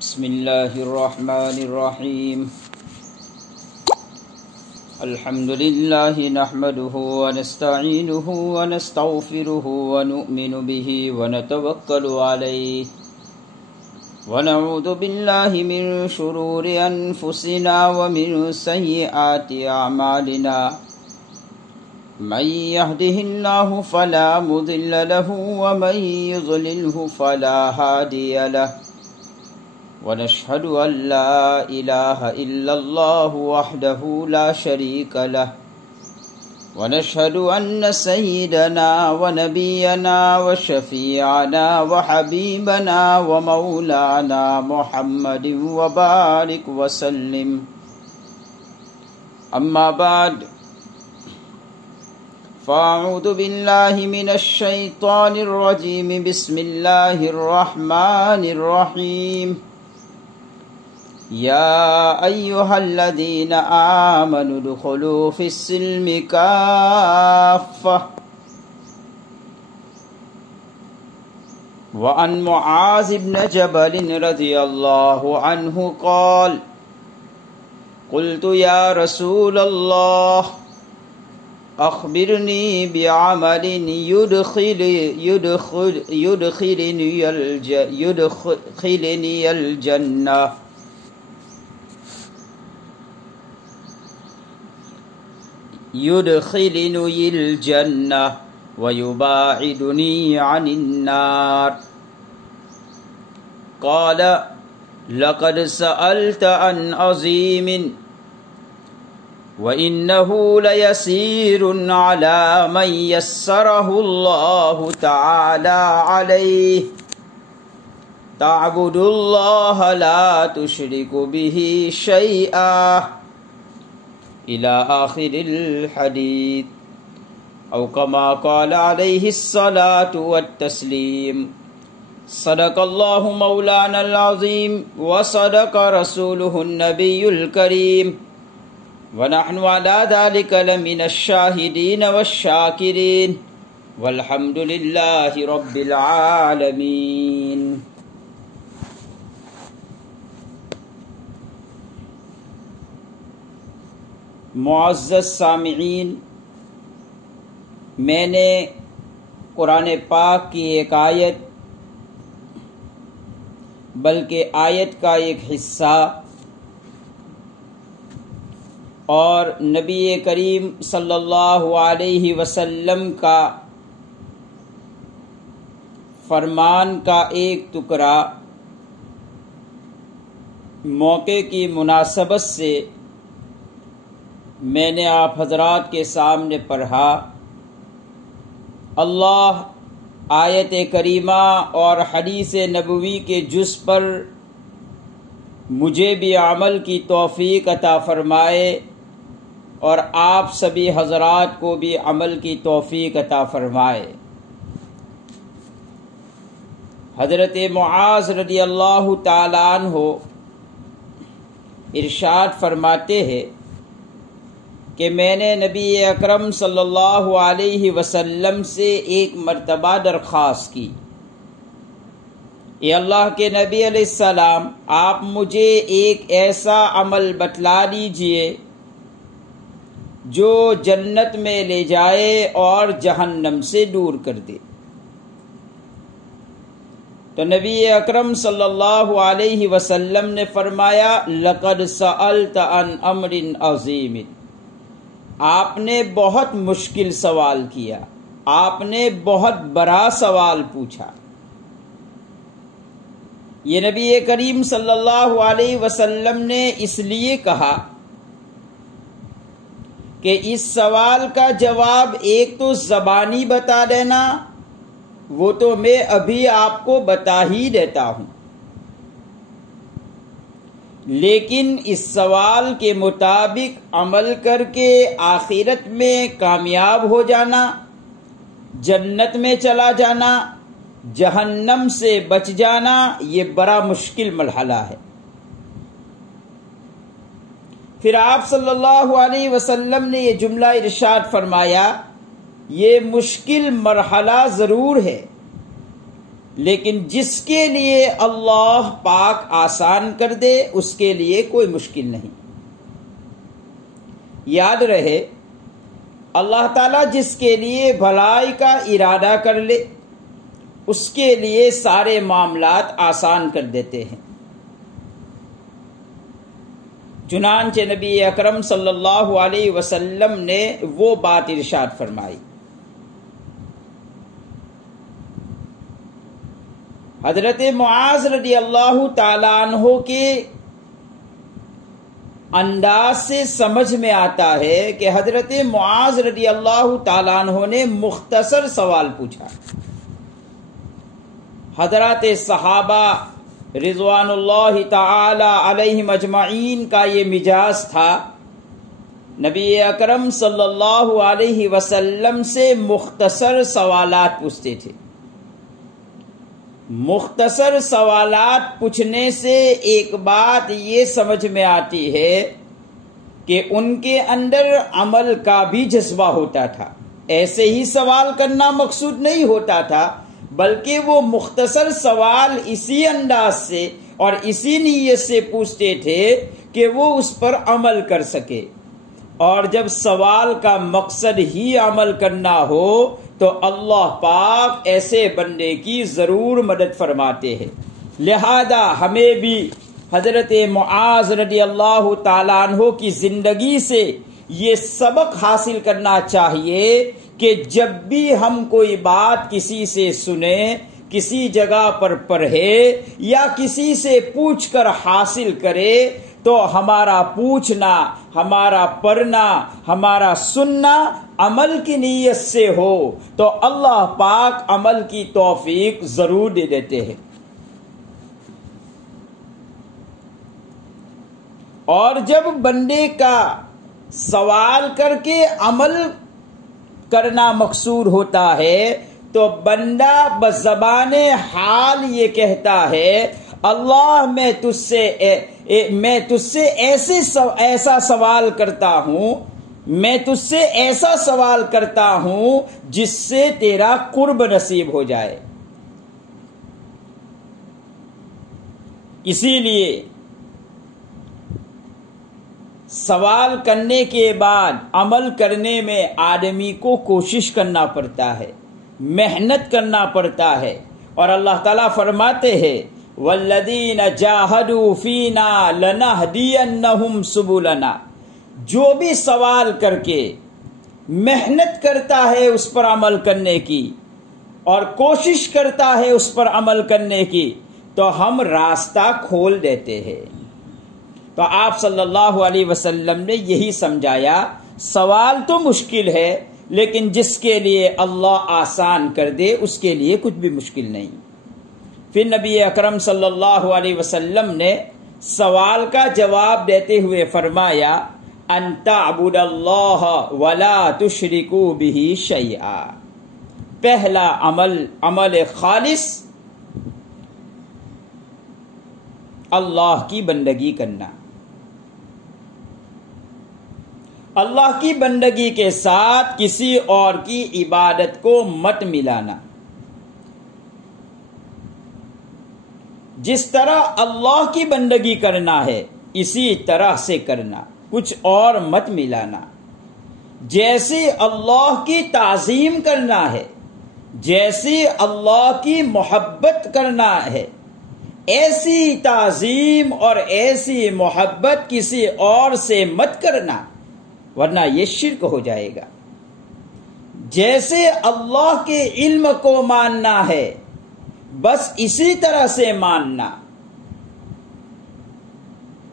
بسم اللہ الرحمن الرحیم الحمد للہ نحمده ونستعینه ونستغفره ونؤمن به ونتوکل علیہ ونعوذ باللہ من شرور انفسنا ومن سیئات اعمالنا من يهده الله فلا مضل له ومن يضلله فلا هادي له ونشهد أن لا إله إلا الله وحده لا شريك له ونشهد أن سيدنا ونبينا وشفيعنا وحبيبنا ومولانا محمد وبارك وسلم أما بعد فأعوذ بالله من الشيطان الرجيم بسم الله الرحمن الرحيم يا أيها الذين آمنوا ادخلوا في السلم كافة وعن معاذ بن جبل رضي الله عنه قال قلت يا رسول الله أخبرني بعمل يدخلني الجنة ويباعدني عن النار قال لقد سألت عن عظيم وَإِنَّهُ لَيَسِيرٌ عَلَى مَنْ يَسَّرَهُ اللَّهُ تَعَالَى عَلَيْهِ تَعْبُدُ اللَّهَ لَا تُشْرِكُ بِهِ شَيْئًا إِلَى آخِرِ الْحَدِيثِ أو كما قال عليه الصلاة والتسليم صدق الله مولانا العظيم وصدق رسوله النبي الكريم ونحن على ذلك لمن الشاهدين والشاكرين والحمد لله رب العالمين. معزز سامعین، میں نے قرآن پاک کی ایک آیت بلکہ آیت کا ایک حصہ اور نبی کریم صلی اللہ علیہ وسلم کا فرمان کا ایک ٹکڑا موقع کی مناسبت سے میں نے آپ حضرات کے سامنے پڑھا. اللہ آیت کریمہ اور حدیث نبوی کے جز پر مجھے بھی عمل کی توفیق عطا فرمائے اور آپ سبھی حضرات کو بھی عمل کی توفیق عطا فرمائے. حضرت معاذ رضی اللہ تعالیٰ عنہ ارشاد فرماتے ہیں کہ میں نے نبی اکرم صلی اللہ علیہ وسلم سے ایک مرتبہ درخواست کی، اے اللہ کے نبی علیہ السلام، آپ مجھے ایک ایسا عمل بتلا دیجئے جو جنت میں لے جائے اور جہنم سے دور کر دے. تو نبی اکرم صلی اللہ علیہ وسلم نے فرمایا لقد سألت عن امر عظیم، آپ نے بہت مشکل سوال کیا، آپ نے بہت بڑا سوال پوچھا. یہ نبی کریم صلی اللہ علیہ وسلم نے اس لیے کہا کہ اس سوال کا جواب ایک تو زبانی بتا دینا، وہ تو میں ابھی آپ کو بتا ہی دیتا ہوں، لیکن اس سوال کے مطابق عمل کر کے آخرت میں کامیاب ہو جانا، جنت میں چلا جانا، جہنم سے بچ جانا، یہ بڑا مشکل مرحلہ ہے. پھر آپ صلی اللہ علیہ وسلم نے یہ جملہ ارشاد فرمایا، یہ مشکل مرحلہ ضرور ہے لیکن جس کے لیے اللہ پاک آسان کر دے اس کے لیے کوئی مشکل نہیں۔ یاد رہے، اللہ تعالیٰ جس کے لیے بھلائی کا ارادہ کر لے اس کے لیے سارے معاملات آسان کر دیتے ہیں۔ چنانچہ نبی اکرم صلی اللہ علیہ وسلم نے وہ بات ارشاد فرمائی۔ حضرت معاذ رضی اللہ تعالیٰ عنہ کے انداز سے سمجھ میں آتا ہے کہ حضرت معاذ رضی اللہ تعالیٰ عنہ نے مختصر سوال پوچھا۔ حضرات صحابہ رضوان اللہ تعالی علیہم اجمعین کا یہ مزاج تھا، نبی اکرم صلی اللہ علیہ وسلم سے مختصر سوالات پوچھتے تھے۔ مختصر سوالات پوچھنے سے ایک بات یہ سمجھ میں آتی ہے کہ ان کے اندر عمل کا بھی جذبہ ہوتا تھا۔ ایسے ہی سوال کرنا مقصود نہیں ہوتا تھا، بلکہ وہ مختصر سوال اسی انداز سے اور اسی نیت سے پوچھتے تھے کہ وہ اس پر عمل کر سکے، اور جب سوال کا مقصد ہی عمل کرنا ہو تو اللہ پاک ایسے بندے کی ضرور مدد فرماتے ہیں۔ لہذا ہمیں بھی حضرت معاذ رضی اللہ تعالیٰ عنہ کی زندگی سے یہ سبق حاصل کرنا چاہیے کہ جب بھی ہم کوئی بات کسی سے سنیں، کسی جگہ پر پڑھے یا کسی سے پوچھ کر حاصل کرے تو ہمارا پوچھنا، ہمارا پڑھنا، ہمارا سننا عمل کی نیت سے ہو تو اللہ پاک عمل کی توفیق ضرور دے دیتے ہیں۔ اور جب بندے کا سوال کر کے عمل کرنا مقصود ہوتا ہے تو بندہ بزبان حال یہ کہتا ہے، اللہ میں تجھ سے ایسا سوال کرتا ہوں، میں تجھ سے ایسا سوال کرتا ہوں جس سے تیرا قرب نصیب ہو جائے۔ اسی لیے سوال کرنے کے بعد عمل کرنے میں آدمی کو کوشش کرنا پڑتا ہے، محنت کرنا پڑتا ہے، اور اللہ تعالیٰ فرماتے ہیں والذین جاہدوا فینا لنہدینہم سبلنا۔ جو بھی سوال کر کے محنت کرتا ہے اس پر عمل کرنے کی اور کوشش کرتا ہے اس پر عمل کرنے کی تو ہم راستہ کھول دیتے ہیں۔ تو آپ صلی اللہ علیہ وسلم نے یہی سمجھایا، سوال تو مشکل ہے لیکن جس کے لیے اللہ آسان کر دے اس کے لیے کچھ بھی مشکل نہیں۔ پھر نبی اکرم صلی اللہ علیہ وسلم نے سوال کا جواب دیتے ہوئے فرمایا ان تعبد اللہ ولا تشرکوا بہ شیئا۔ پہلا عمل خالص اللہ کی بندگی کرنا، اللہ کی بندگی کے ساتھ کسی اور کی عبادت کو مت ملانا۔ جس طرح اللہ کی بندگی کرنا ہے اسی طرح سے کرنا، کچھ اور مت ملانا۔ جیسے اللہ کی تعظیم کرنا ہے، جیسے اللہ کی محبت کرنا ہے، ایسی تعظیم اور ایسی محبت کسی اور سے مت کرنا ورنہ یہ شرک ہو جائے گا۔ جیسے اللہ کے علم کو ماننا ہے بس اسی طرح سے ماننا،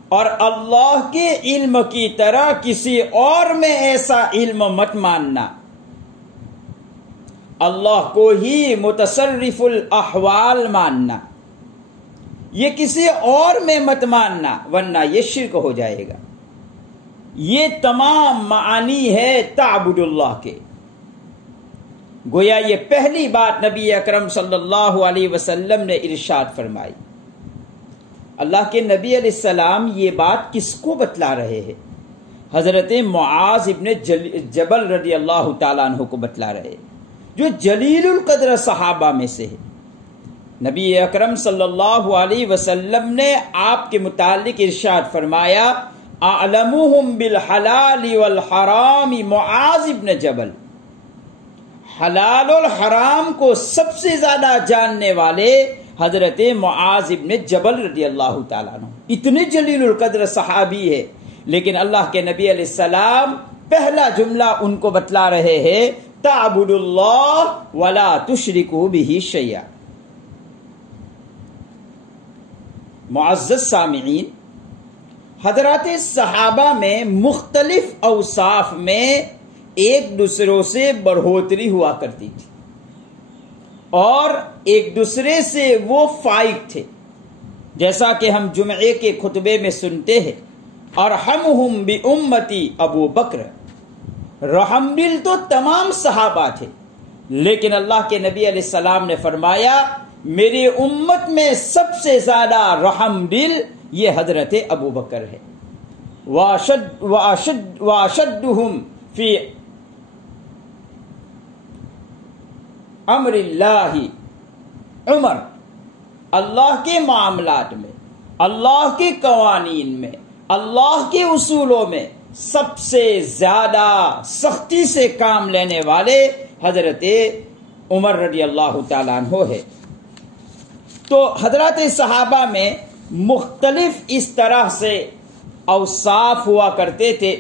اور اللہ کے علم کی طرح کسی اور میں ایسا علم مت ماننا۔ اللہ کو ہی متصرف الاحوال ماننا، یہ کسی اور میں مت ماننا ورنہ یہ شرک ہو جائے گا۔ یہ تمام معانی ہے تعبد اللہ کے۔ گویا یہ پہلی بات نبی اکرم صلی اللہ علیہ وسلم نے ارشاد فرمائی۔ اللہ کے نبی علیہ السلام یہ بات کس کو بتلا رہے ہیں؟ حضرت معاذ ابن جبل رضی اللہ تعالیٰ عنہ کو بتلا رہے، جو جلیل القدر صحابہ میں سے ہے۔ نبی اکرم صلی اللہ علیہ وسلم نے آپ کے متعلق ارشاد فرمایا اعلمهم بالحلال والحرام معاذ بن جبل، حلال اور حرام کو سب سے زیادہ جاننے والے حضرت معاذ بن جبل رضی اللہ تعالیٰ عنہ، اتنے جلیل القدر صحابی ہے، لیکن اللہ کے نبی علیہ السلام پہلا جملہ ان کو بتلا رہے ہیں تعبد اللہ ولا تشرکوا بہ شیئا۔ معزز سامعین، حضرات صحابہ میں مختلف اوصاف میں ایک دوسروں سے بڑھوتری ہوا کرتی تھی اور ایک دوسرے سے وہ فائق تھے، جیسا کہ ہم جمعے کے خطبے میں سنتے ہیں ارحمہم بامتی ابو بکر، رحم دل تو تمام صحابہ تھے، لیکن اللہ کے نبی علیہ السلام نے فرمایا میری امت میں سب سے زیادہ رحم دل یہ حضرت ابو بکر ہے، واشدہم فی امر اللہ عمر، اللہ کے معاملات میں، اللہ کے قوانین میں، اللہ کے اصولوں میں سب سے زیادہ سختی سے کام لینے والے حضرت عمر رضی اللہ تعالیٰ عنہ ہے۔ تو حضرات صحابہ میں مختلف اس طرح سے اوصاف ہوا کرتے تھے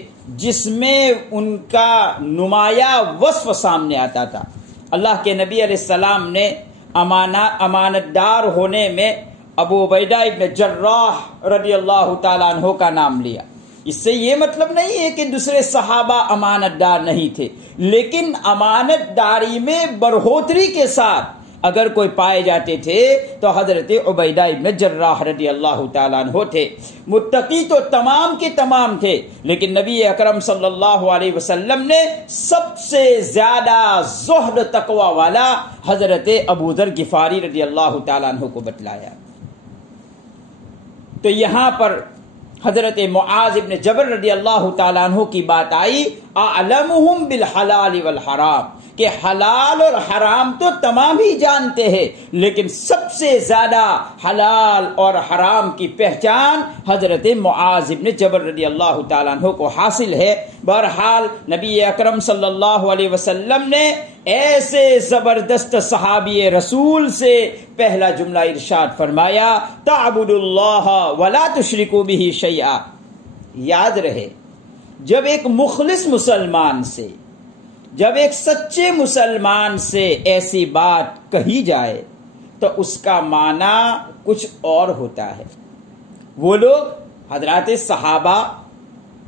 جس میں ان کا نمایاں وصف سامنے آتا تھا۔ اللہ کے نبی علیہ السلام نے امانت دار ہونے میں ابو عبیدہ ابن جراح رضی اللہ تعالیٰ عنہ کا نام لیا۔ اس سے یہ مطلب نہیں ہے کہ دوسرے صحابہ امانت دار نہیں تھے، لیکن امانت داری میں بڑھوتری کے ساتھ اگر کوئی پائے جاتے تھے تو حضرت عبیدہ ابن جراح رضی اللہ تعالیٰ عنہ تھے۔ متقی تو تمام کے تمام تھے، لیکن نبی اکرم صلی اللہ علیہ وسلم نے سب سے زیادہ زہد تقوی والا حضرت ابو ذر غفاری رضی اللہ تعالیٰ عنہ کو بتلایا۔ تو یہاں پر حضرت معاذ ابن جبل رضی اللہ تعالیٰ عنہ کی بات آئی اعلمہم بالحلال والحرام، کہ حلال اور حرام تو تمام ہی جانتے ہیں، لیکن سب سے زیادہ حلال اور حرام کی پہچان حضرت معاذ ابن جبل رضی اللہ تعالیٰ عنہ کو حاصل ہے۔ بہرحال نبی اکرم صلی اللہ علیہ وسلم نے ایسے زبردست صحابی رسول سے پہلا جملہ ارشاد فرمایا تعبد اللہ ولا تشرکوا بہ شیئا۔ یاد رہے، جب ایک مخلص مسلمان سے، جب ایک سچے مسلمان سے ایسی بات کہی جائے تو اس کا معنی کچھ اور ہوتا ہے۔ وہ لوگ حضرات صحابہ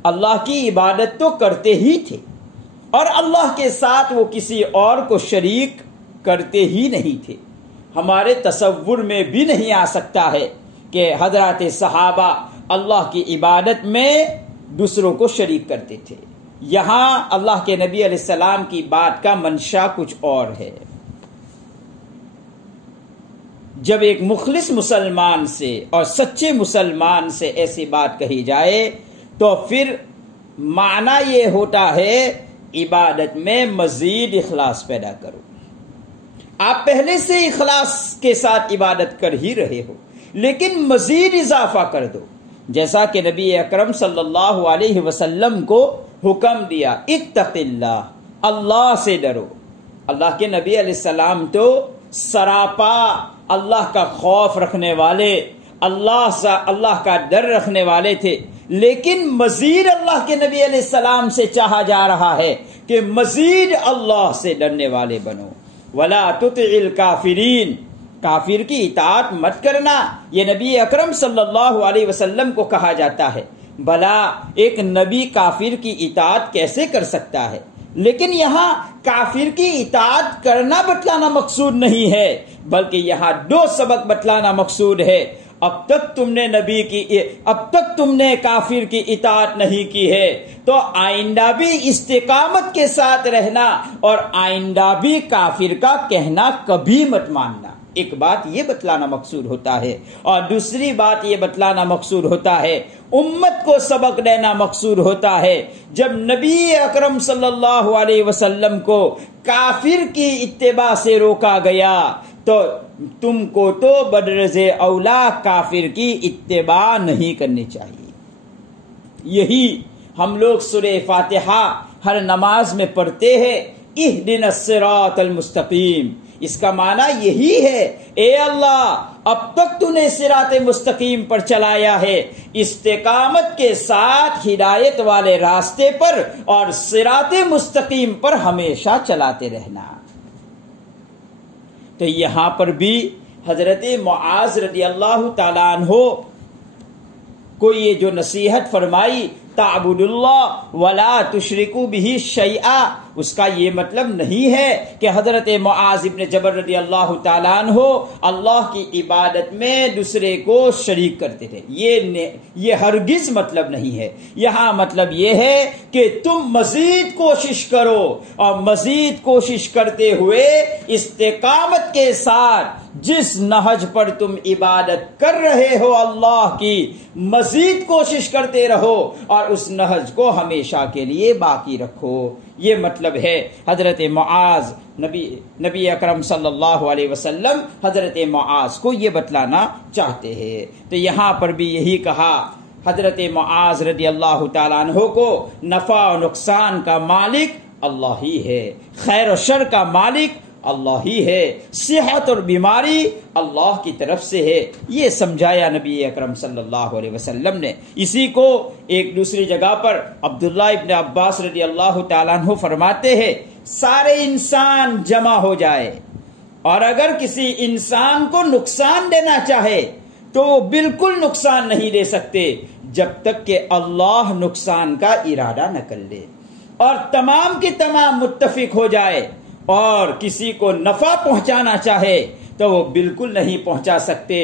اللہ کی عبادت تو کرتے ہی تھے اور اللہ کے ساتھ وہ کسی اور کو شریک کرتے ہی نہیں تھے۔ ہمارے تصور میں بھی نہیں آ سکتا ہے کہ حضرات صحابہ اللہ کی عبادت میں دوسروں کو شریک کرتے تھے۔ یہاں اللہ کے نبی علیہ السلام کی بات کا منشا کچھ اور ہے۔ جب ایک مخلص مسلمان سے اور سچے مسلمان سے ایسی بات کہی جائے تو پھر معنی یہ ہوتا ہے عبادت میں مزید اخلاص پیدا کرو۔ آپ پہلے سے اخلاص کے ساتھ عبادت کر ہی رہے ہو، لیکن مزید اضافہ کر دو، جیسا کہ نبی اکرم صلی اللہ علیہ وسلم کو حکم دیا اتق اللہ، اللہ سے ڈرو۔ اللہ کے نبی علیہ السلام تو سراپا اللہ کا خوف رکھنے والے، اللہ کا ڈر رکھنے والے تھے، لیکن مزید اللہ کے نبی علیہ السلام سے چاہا جا رہا ہے کہ مزید اللہ سے ڈرنے والے بنو۔ ولا تطع الکافرین، کافر کی اطاعت مت کرنا، یہ نبی اکرم صلی اللہ علیہ وسلم کو کہا جاتا ہے۔ بھلا ایک نبی کافر کی اطاعت کیسے کر سکتا ہے؟ لیکن یہاں کافر کی اطاعت کرنا بتلانا مقصود نہیں ہے، بلکہ یہاں دو سبق بتلانا مقصود ہے۔ اب تک تم نے کافر کی اطاعت نہیں کی ہے تو آئندہ بھی استقامت کے ساتھ رہنا اور آئندہ بھی کافر کا کہنا کبھی مت ماننا۔ ایک بات یہ بتلانا مقصود ہوتا ہے، اور دوسری بات یہ بتلانا مقصود ہوتا ہے، امت کو سبق دینا مقصود ہوتا ہے۔ جب نبی اکرم صلی اللہ علیہ وسلم کو کافر کی اتباع سے روکا گیا تو تم کو تو بدرز اولا کافر کی اتباع نہیں کرنی چاہیے۔ یہی ہم لوگ سورہ فاتحہ ہر نماز میں پڑھتے ہیں، اہدنا الصراط المستقیم۔ اس کا معنی یہی ہے، اے اللہ اب تک تو نے صراط مستقیم پر چلایا ہے، استقامت کے ساتھ ہدایت والے راستے پر اور صراط مستقیم پر ہمیشہ چلاتے رہنا۔ تو یہاں پر بھی حضرت معاذ رضی اللہ تعالیٰ عنہ کو یہ جو نصیحت فرمائی، تعبد اللہ ولا تشرکوا بہ شیئا، اس کا یہ مطلب نہیں ہے کہ حضرت معاذ ابن جبل رضی اللہ تعالیٰ عنہ اللہ کی عبادت میں دوسرے کو شریک کرتے تھے، یہ ہرگز مطلب نہیں ہے۔ یہاں مطلب یہ ہے کہ تم مزید کوشش کرو، اور مزید کوشش کرتے ہوئے استقامت کے ساتھ جس نہج پر تم عبادت کر رہے ہو اللہ کی، مزید کوشش کرتے رہو اور اس نہج کو ہمیشہ کے لیے باقی رکھو۔ یہ مطلب ہے حضرت معاذ، نبی اکرم صلی اللہ علیہ وسلم حضرت معاذ کو یہ بتلانا چاہتے ہیں۔ تو یہاں پر بھی یہی کہا، حضرت معاذ رضی اللہ تعالیٰ عنہ کو نفع و نقصان کا مالک اللہ ہی ہے، خیر و شر کا مالک اللہ ہی ہے، صحت اور بیماری اللہ کی طرف سے ہے، یہ سمجھایا نبی اکرم صلی اللہ علیہ وسلم نے۔ اسی کو ایک دوسری جگہ پر عبداللہ ابن عباس رضی اللہ تعالیٰ عنہ فرماتے ہیں، سارے انسان جمع ہو جائے اور اگر کسی انسان کو نقصان دینا چاہے تو وہ بالکل نقصان نہیں دے سکتے جب تک کہ اللہ نقصان کا ارادہ نہ کر لے، اور تمام کے تمام متفق ہو جائے اور کسی کو نفع پہنچانا چاہے تو وہ بالکل نہیں پہنچا سکتے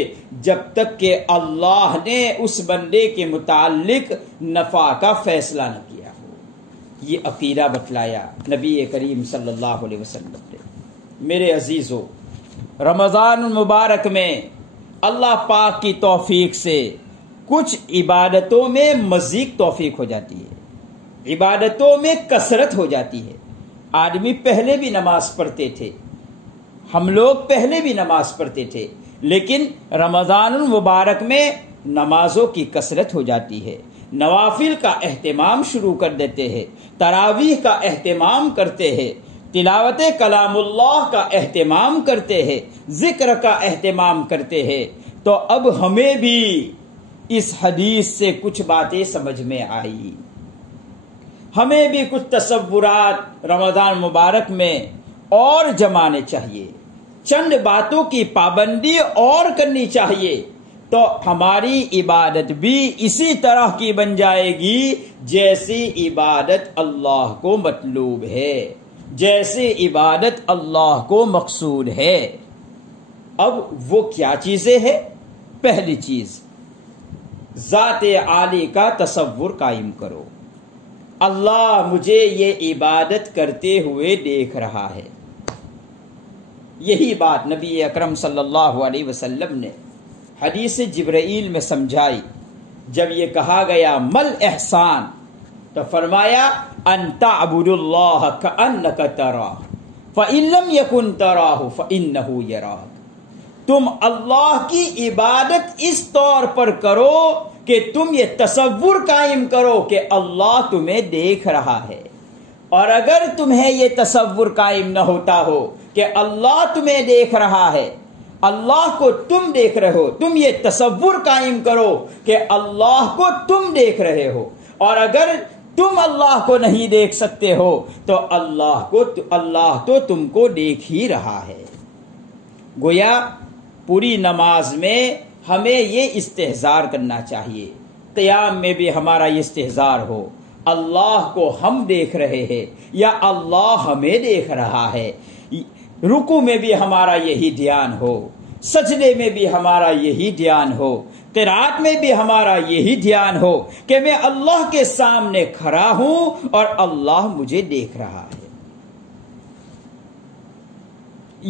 جب تک کہ اللہ نے اس بندے کے متعلق نفع کا فیصلہ نہ کیا ہو۔ یہ عقیدہ بتلایا نبی کریم صلی اللہ علیہ وسلم نے۔ میرے عزیزو، رمضان المبارک میں اللہ پاک کی توفیق سے کچھ عبادتوں میں مزید توفیق ہو جاتی ہے، عبادتوں میں کثرت ہو جاتی ہے۔ آدمی پہلے بھی نماز پڑھتے تھے، ہم لوگ پہلے بھی نماز پڑھتے تھے، لیکن رمضان المبارک میں نمازوں کی کثرت ہو جاتی ہے، نوافل کا اہتمام شروع کر دیتے ہیں، تراویح کا اہتمام کرتے ہیں، تلاوت کلام اللہ کا اہتمام کرتے ہیں، ذکر کا اہتمام کرتے ہیں۔ تو اب ہمیں بھی اس حدیث سے کچھ باتیں سمجھ میں آئی، ہمیں بھی کچھ تصورات رمضان مبارک میں اور جمانے چاہیے، چند باتوں کی پابندی اور کرنی چاہیے، تو ہماری عبادت بھی اسی طرح کی بن جائے گی جیسی عبادت اللہ کو مطلوب ہے، جیسی عبادت اللہ کو مقصود ہے۔ اب وہ کیا چیزیں ہیں؟ پہلی چیز، ذات عالی کا تصور قائم کرو، اللہ مجھے یہ عبادت کرتے ہوئے دیکھ رہا ہے۔ یہی بات نبی اکرم صلی اللہ علیہ وسلم نے حدیث جبرائیل میں سمجھائی۔ جب یہ کہا گیا مل احسان، تو فرمایا ان تعبد اللہ کأنک تراہ فإن لم یکن تراہ فإنہ یراک۔ تم اللہ کی عبادت اس طور پر کرو کہ تم یہ تصور قائم کرو کہ اللہ تمہیں دیکھ رہا ہے، اور اگر تمہیں یہ تصور قائم نہ ہوتا ہو کہ اللہ تمہیں دیکھ رہا ہے، اللہ کو تم دیکھ رہے ہو، تم یہ تصور قائم کرو کہ اللہ کو تم دیکھ رہے ہو، اور اگر تم اللہ کو نہیں دیکھ سکتے ہو تو اللہ تو تم کو دیکھ ہی رہا ہے۔ گویا پوری نماز میں ہمیں یہ استحضار کرنا چاہیے، قیام میں بھی ہمارا یہ استحضار ہو، اللہ کو ہم دیکھ رہے ہیں یا اللہ ہمیں دیکھ رہا ہے۔ رکوع میں بھی ہمارا یہی دھیان ہو، سجدے میں بھی ہمارا یہی دھیان ہو، قرات میں بھی ہمارا یہی دھیان ہو کہ میں اللہ کے سامنے کھڑا ہوں اور اللہ مجھے دیکھ رہا ہے۔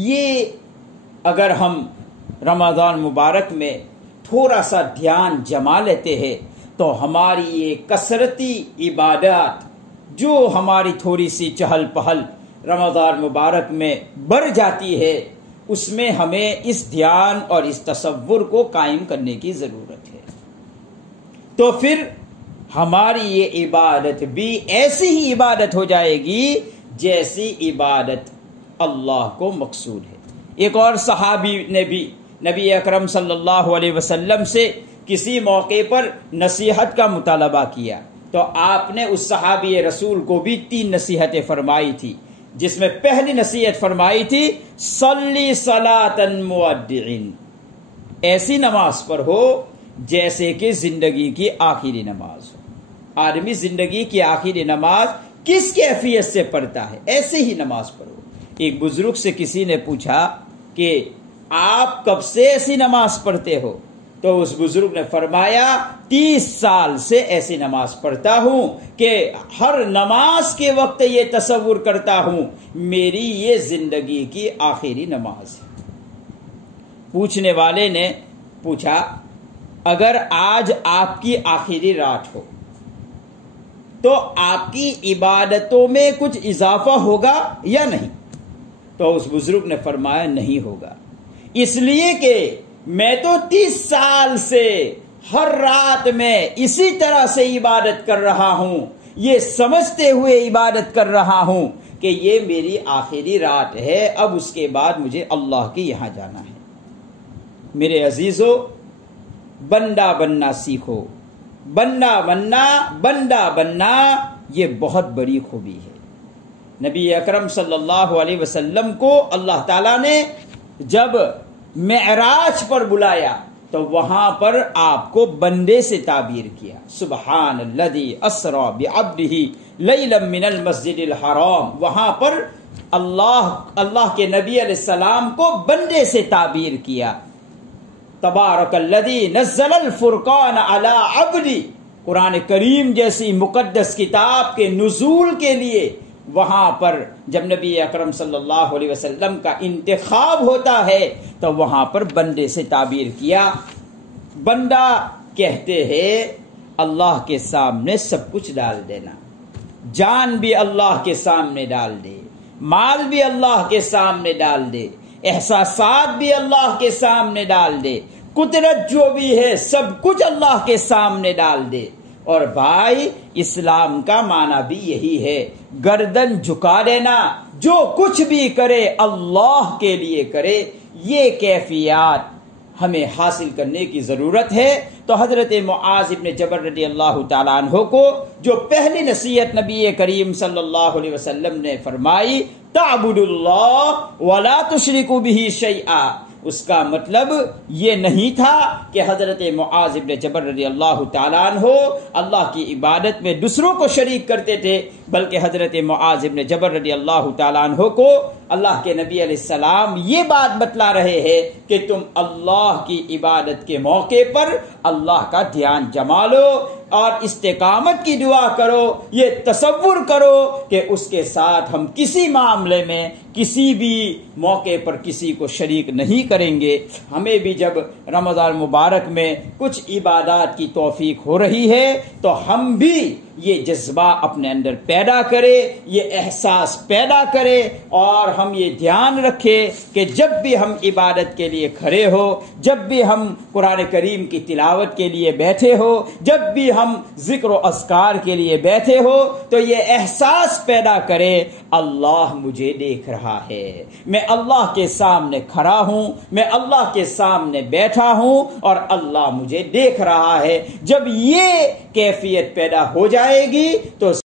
یہ اگر ہم رمضان مبارک میں تھوڑا سا دھیان جما لیتے ہیں تو ہماری یہ کثرتی عبادات جو ہماری تھوڑی سی چہل پہل رمضان مبارک میں بڑھ جاتی ہے، اس میں ہمیں اس دھیان اور اس تصور کو قائم کرنے کی ضرورت ہے. تو پھر ہماری یہ عبادت بھی ایسی ہی عبادت ہو جائے گی جیسی عبادت اللہ کو مقصود ہے. ایک اور صحابی نے بھی نبی اکرم صلی اللہ علیہ وسلم سے کسی موقع پر نصیحت کا مطالبہ کیا تو آپ نے اس صحابی رسول کو بھی 3 نصیحتیں فرمائی تھی، جس میں پہلی نصیحت فرمائی تھی صلی صلاۃ مودع، ایسی نماز پڑھو جیسے کہ زندگی کی آخری نماز ہو. آدمی زندگی کی آخری نماز کس کیفیت سے پڑھتا ہے، ایسے ہی نماز پڑھو. ایک بزرگ سے کسی نے پوچھا کہ آپ کب سے ایسی نماز پڑھتے ہو؟ تو اس بزرگ نے فرمایا 30 سال سے ایسی نماز پڑھتا ہوں کہ ہر نماز کے وقت یہ تصور کرتا ہوں میری یہ زندگی کی آخری نماز ہے. پوچھنے والے نے پوچھا اگر آج آپ کی آخری رات ہو تو آپ کی عبادتوں میں کچھ اضافہ ہوگا یا نہیں؟ تو اس بزرگ نے فرمایا نہیں ہوگا، اس لیے کہ میں تو 30 سال سے ہر رات میں اسی طرح سے عبادت کر رہا ہوں، یہ سمجھتے ہوئے عبادت کر رہا ہوں کہ یہ میری آخری رات ہے، اب اس کے بعد مجھے اللہ کے یہاں جانا ہے. میرے عزیزو، بندہ بننا سیکھو. بندہ بننا یہ بہت بڑی خوبی ہے. نبی اکرم صلی اللہ علیہ وسلم کو اللہ تعالیٰ نے جب معراج پر بلایا تو وہاں پر آپ کو بندے سے تعبیر کیا. سبحان الذی اسری بعبدہ لیلا من المسجد الحرام، وہاں پر اللہ کے نبی علیہ السلام کو بندے سے تعبیر کیا. تبارک الذی نزل الفرقان علی عبدی، قرآن کریم جیسی مقدس کتاب کے نزول کے لیے وہاں پر جب نبی اکرم صلی اللہ علیہ وسلم کا انتخاب ہوتا ہے تو وہاں پر بندے سے تعبیر کیا. بندہ کہتے ہیں اللہ کے سامنے سب کچھ ڈال دینا، جان بھی اللہ کے سامنے ڈال دے، مال بھی اللہ کے سامنے ڈال دے، احساسات بھی اللہ کے سامنے ڈال دے، قدرت جو بھی ہے سب کچھ اللہ کے سامنے ڈال دے. اور بھائی اسلام کا معنی بھی یہی ہے، گردن جھکا دینا، جو کچھ بھی کرے اللہ کے لیے کرے. یہ کیفیات ہمیں حاصل کرنے کی ضرورت ہے. تو حضرت معاذ ابن جبل رضی اللہ تعالیٰ عنہ کو جو پہلی نصیحت نبی کریم صلی اللہ علیہ وسلم نے فرمائی تعبد اللہ ولا تشرکوا بہ شیئا، اس کا مطلب یہ نہیں تھا کہ حضرت معاذ ابن جبل رضی اللہ تعالیٰ عنہ اللہ کی عبادت میں دوسروں کو شریک کرتے تھے، بلکہ حضرت معاذ ابن جبل رضی اللہ تعالیٰ عنہ کو اللہ کے نبی علیہ السلام یہ بات بتلا رہے ہیں کہ تم اللہ کی عبادت کے موقع پر اللہ کا دھیان جما لو اور استقامت کی دعا کرو. یہ تصور کرو کہ اس کے ساتھ ہم کسی معاملے میں کسی بھی موقع پر کسی کو شریک نہیں کریں گے. ہمیں بھی جب رمضان مبارک میں کچھ عبادات کی توفیق ہو رہی ہے تو ہم بھی یہ جذبہ اپنے اندر پیدا کرے، یہ احساس پیدا کرے اور ہم یہ دھیان رکھے کہ جب بھی ہم عبادت کے لیے کھڑے ہو، جب بھی ہم قرآن کریم کی تلاوت کے لیے بیٹھے ہو، جب بھی ہم ذکر و اذکار کے لیے بیٹھے ہو تو یہ احساس پیدا کرے اللہ مجھے دیکھ رہا ہے، میں اللہ کے سامنے کھڑا ہوں، میں اللہ کے سامنے بیٹھا ہوں اور اللہ مجھے دیکھ رہا ہے. جب یہ کیفیت پیدا ہو جائے گی تو